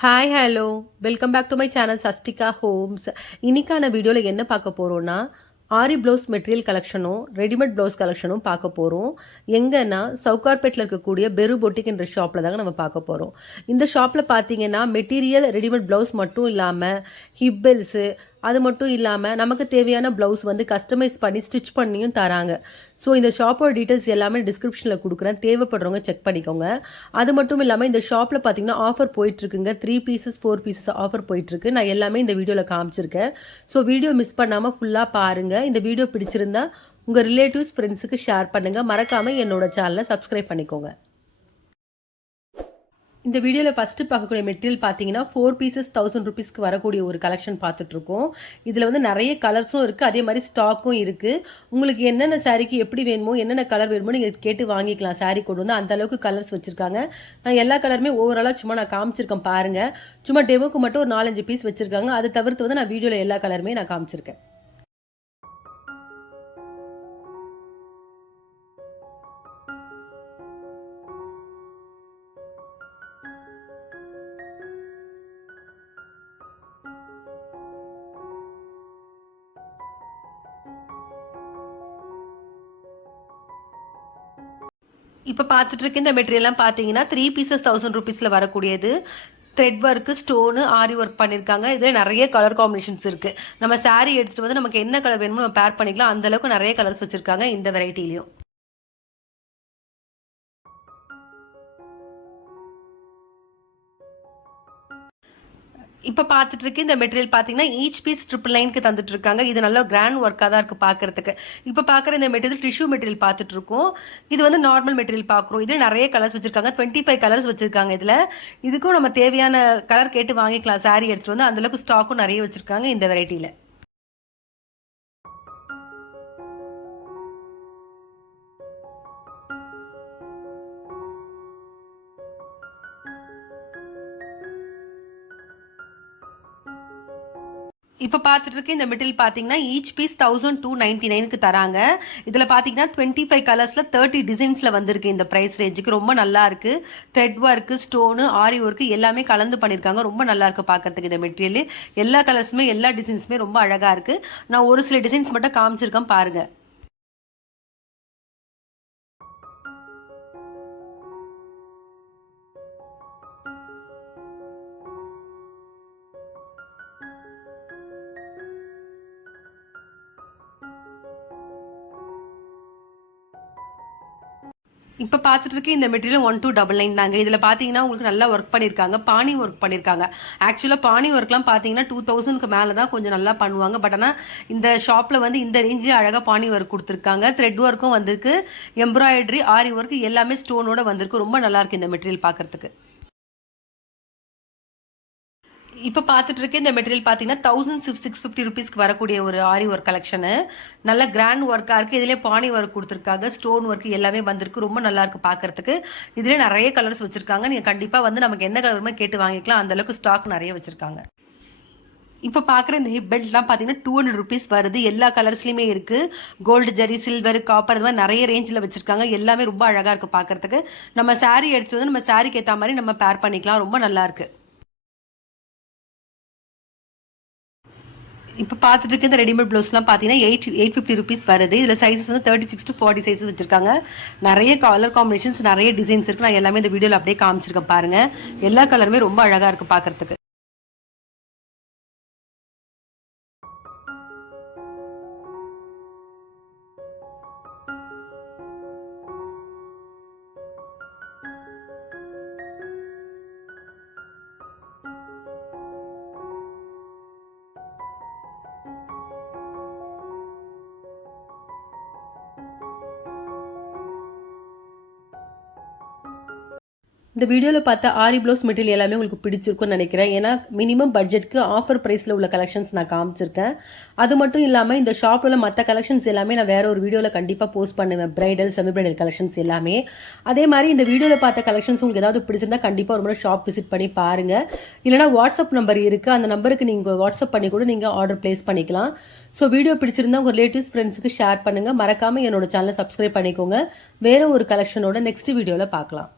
Hi hello welcome back to my channel Sastika Homes. இன்னைக்கான வீடியோவில் என்ன பார்க்க போகிறோன்னா ஆரி ப்ளவுஸ் மெட்டீரியல் கலெக்ஷனும் ரெடிமேட் ப்ளவுஸ் கலெக்ஷனும் பார்க்க போகிறோம். எங்கன்னா சவுகார்பேட்டில் இருக்கக்கூடிய பெரு பொட்டிக் என்ற ஷாப்பில் தாங்க நம்ம பார்க்க போகிறோம். இந்த ஷாப்பில் பார்த்தீங்கன்னா மெட்டீரியல் ரெடிமேட் ப்ளவுஸ் மட்டும் இல்லாமல் ஹிப்பெல்ஸு அது மட்டும் இல்லாமல் நமக்கு தேவையான ப்ளவுஸ் வந்து கஸ்டமைஸ் பண்ணி ஸ்டிச் பண்ணியும் தராங்க. ஸோ இந்த ஷாப்போட டீட்டெயில்ஸ் எல்லாமே டிஸ்கிரிப்ஷனில் கொடுக்குறேன், தேவைப்படுறவங்க செக் பண்ணிக்கோங்க. அது மட்டும் இல்லாமல் இந்த ஷாப்பில் பார்த்தீங்கன்னா ஆஃபர் போயிட்டுருக்குங்க. 3 பீசஸ் 4 பீசஸ் ஆஃபர் போயிட்டுருக்கு. நான் எல்லாமே இந்த வீடியோவில் காமிச்சிருக்கேன். ஸோ வீடியோ மிஸ் பண்ணாமல் ஃபுல்லாக பாருங்கள். இந்த வீடியோ பிடிச்சிருந்தா உங்கள் ரிலேட்டிவ்ஸ் ஃப்ரெண்ட்ஸுக்கு ஷேர் பண்ணுங்கள். மறக்காமல் என்னோட சேனலை சப்ஸ்கிரைப் பண்ணிக்கோங்க. இந்த வீடியோவில் ஃபஸ்ட்டு பார்க்கக்கூடிய மெட்டீரியல் பார்த்தீங்கன்னா 4 பீசஸ் 1000 ருபீஸ்க்கு வரக்கூடிய ஒரு கலெக்ஷன் பார்த்துட்ருக்கோம். இதில் வந்து நிறைய கலர்ஸும் இருக்குது, அதே மாதிரி ஸ்டாக்கும் இருக்குது. உங்களுக்கு என்னென்ன சாரீக்கு எப்படி வேணுமோ என்னென்ன கலர் வேணுமோ நீங்கள் கேட்டு வாங்கிக்கலாம். சாரீ கொண்டு வந்து அந்தளவுக்கு கலர்ஸ் வச்சுருக்காங்க. நான் எல்லா கலருமே ஓவராலாக சும்மா நான் காமிச்சிருக்கேன் பாருங்கள். சும்மா டெமோக்கு மட்டும் ஒரு 4-5 பீஸ் வச்சுருக்காங்க. அதை தவிர்த்து வந்து நான் வீடியோவில் எல்லா கலருமே நான் காமிச்சிருக்கேன். இப்போ பார்த்துட்டு இருக்க இந்த மெட்டீரியல்லாம் பார்த்தீங்கன்னா 3 பீசஸ் 1000 ருபீஸில் வரக்கூடியது. த்ரெட் ஒர்க்கு, ஸ்டோனு, ஆரி ஒர்க் பண்ணியிருக்காங்க. இதில் நிறைய கலர் காம்பினேஷன்ஸ் இருக்குது. நம்ம சாரீ எடுத்துகிட்டு வந்து நமக்கு என்ன கலர் வேணுமோ நம்ம பேர் பண்ணிக்கலாம். அந்தளவுக்கு நிறைய கலர்ஸ் வச்சுருக்காங்க இந்த வெரைட்டிலையும். இப்போ பார்த்துட்டு இருக்கு இந்த மெட்டீரியல் பார்த்தீங்கன்னா ஈச் பீஸ் 999க்கு தந்துட்டு இருக்காங்க. இது நல்ல கிராண்ட் ஒர்க்காக தான் இருக்குது பார்க்குறதுக்கு. இப்போ பார்க்குற இந்த மெட்டீரியல் டிஷ்யூ மெட்டீரியல் பார்த்துட்டு இருக்கோம். இது வந்து நார்மல் மெட்டீரியல் பார்க்குறோம். இது நிறைய கலர்ஸ் வச்சிருக்காங்க. 25 கலர்ஸ் வச்சிருக்காங்க. இதில் இதுக்கும் நம்ம தேவையான கலர் கேட்டு வாங்கிக்கலாம். சாரீ எடுத்துகிட்டு வந்து அந்தளவுக்கு ஸ்டாக்கும் நிறைய வச்சிருக்காங்க இந்த வெரைட்டியில். இப்போ பார்த்துட்டு இருக்க இந்த மெட்டீரியல் பார்த்தீங்கன்னா ஈச் பீஸ் 1299க்கு தராங்க. இதில் பார்த்தீங்கன்னா 25 கலர்ஸில் 30 டிசைன்ஸில் வந்திருக்கு. இந்த ப்ரைஸ் ரேஞ்சுக்கு ரொம்ப நல்லா இருக்கு. த்ரெட் ஒர்க்கு, ஸ்டோனு, ஆரி ஒர்க்கு எல்லாமே கலந்து பண்ணியிருக்காங்க. ரொம்ப நல்லா இருக்கு பார்க்கறதுக்கு இந்த மெட்டீரியல். எல்லா கலர்ஸுமே எல்லா டிசைன்ஸுமே ரொம்ப அழகாக இருக்கு. நான் ஒரு சில டிசைன்ஸ் மட்டும் காமிச்சிருக்கேன் பாருங்க. இப்போ பார்த்துட்டு இருக்க இந்த மெட்டீரியல் 1299 தாங்க. இதில் பார்த்தீங்கன்னா உங்களுக்கு நல்லா ஒர்க் பண்ணியிருக்காங்க. பானி ஒர்க் பண்ணியிருக்காங்க. ஆக்சுவலாக பானி ஒர்க்லாம் பார்த்தீங்கன்னா 2000க்கு மேலே தான் கொஞ்சம் நல்லா பண்ணுவாங்க. பட் ஆனால் இந்த ஷாப்பில் வந்து இந்த ரேஞ்சில் அழகாக பானி ஒர்க் கொடுத்துருக்காங்க. த்ரெட் ஒர்க்கும் வந்திருக்கு, எம்ப்ராய்டரி, ஆரி ஒர்க் எல்லாமே ஸ்டோனோட வந்திருக்கு. ரொம்ப நல்லாயிருக்கு இந்த மெட்டீரியல் பார்க்குறதுக்கு. இப்போ பார்த்துட்டு இருக்க இந்த மெட்டீரியல் பார்த்தீங்கன்னா 1650 ருபீஸ்க்கு வரக்கூடிய ஒரு ஆரி ஒர்க் கலெக்ஷனு. நல்ல கிராண்ட் ஒர்க்காக இருக்குது. இதிலே பானி ஒர்க் கொடுத்துருக்காங்க, ஸ்டோன் ஒர்க் எல்லாமே வந்திருக்கு. ரொம்ப நல்லாயிருக்கு பார்க்குறதுக்கு. இதிலே நிறைய கலர்ஸ் வச்சுருக்காங்க. நீங்கள் கண்டிப்பாக வந்து நமக்கு என்ன கலருமே கேட்டு வாங்கிக்கலாம். அந்தளவுக்கு ஸ்டாக் நிறைய வச்சுருக்காங்க. இப்போ பார்க்குற இந்த ஹிப் பெல்ட்லாம் பார்த்தீங்கன்னா 200 ருபீஸ் வருது. எல்லா கலர்ஸ்லையுமே இருக்குது. கோல்டு ஜெரி, சில்வர், காப்பர் இது மாதிரி நிறைய ரேஞ்சில் வச்சுருக்காங்க. எல்லாமே ரொம்ப அழகாக இருக்குது பார்க்குறதுக்கு. நம்ம சாரீ எடுத்துகிட்டு வந்து நம்ம சாரீக்கு ஏற்ற மாதிரி நம்ம பேர் பண்ணிக்கலாம். ரொம்ப நல்லாயிருக்கு. இப்போ பார்த்துட்டு இருக்க இந்த ரெடிமேட் ப்ளவுஸ்லாம் பார்த்தீங்கன்னா 850 ருபீஸ் வருது. இதில் சைஸஸ் வந்து 36 to 40 சைஸஸ் வச்சுருக்காங்க. நிறைய கலர் காம்பினேஷன்ஸ், நிறைய டிசைன்ஸ் இருக்குது. நான் எல்லாமே இந்த வீடியோவில் அப்படியே காமிச்சிருக்கேன் பாருங்கள். எல்லா கலருமே ரொம்ப அழகாக இருக்குது பார்க்குறதுக்கு. இந்த வீடியோவில் பார்த்த ஆரி ப்ளவுஸ் மெட்டீரியல் எல்லாமே உங்களுக்கு பிடிச்சிருக்கும்னு நினைக்கிறேன். ஏன்னா மினிமம் பட்ஜெட்க்கு ஆஃபர் ப்ரைஸில் உள்ள கலெக்ஷன்ஸ் நான் காமிச்சிருக்கேன். அது மட்டும் இல்லாமல் இந்த ஷாப்பில் உள்ள மற்ற கலெக்ஷன்ஸ் எல்லாமே நான் வேறு ஒரு வீடியோவில் கண்டிப்பாக போஸ்ட் பண்ணுவேன். பிரைடல், செமி பிரைடல் கலெக்ஷன்ஸ் எல்லாமே. அதே மாதிரி இந்த வீடியோவில் பார்த்த கலெக்ஷன்ஸ் உங்களுக்கு ஏதாவது பிடிச்சிருந்தா கண்டிப்பாக ஒரு முறை ஷாப் விசிட் பண்ணி பாருங்கள். இல்லைனா வாட்ஸ்அப் நம்பர் இருக்குது, அந்த நம்பருக்கு நீங்கள் வாட்ஸ்அப் பண்ணி கூட நீங்கள் ஆர்டர் ப்ளேஸ் பண்ணிக்கலாம். ஸோ வீடியோ பிடிச்சிருந்தா உங்கள் ரிலேட்டிவ்ஸ் ஃப்ரெண்ட்ஸுக்கு ஷேர் பண்ணுங்கள். மறக்காமல் என்னோட சேனலை சப்ஸ்கிரைப் பண்ணிக்கோங்க. வேறு ஒரு கலெக்ஷனோட நெக்ஸ்ட் வீடியோவில் பார்க்கலாம்.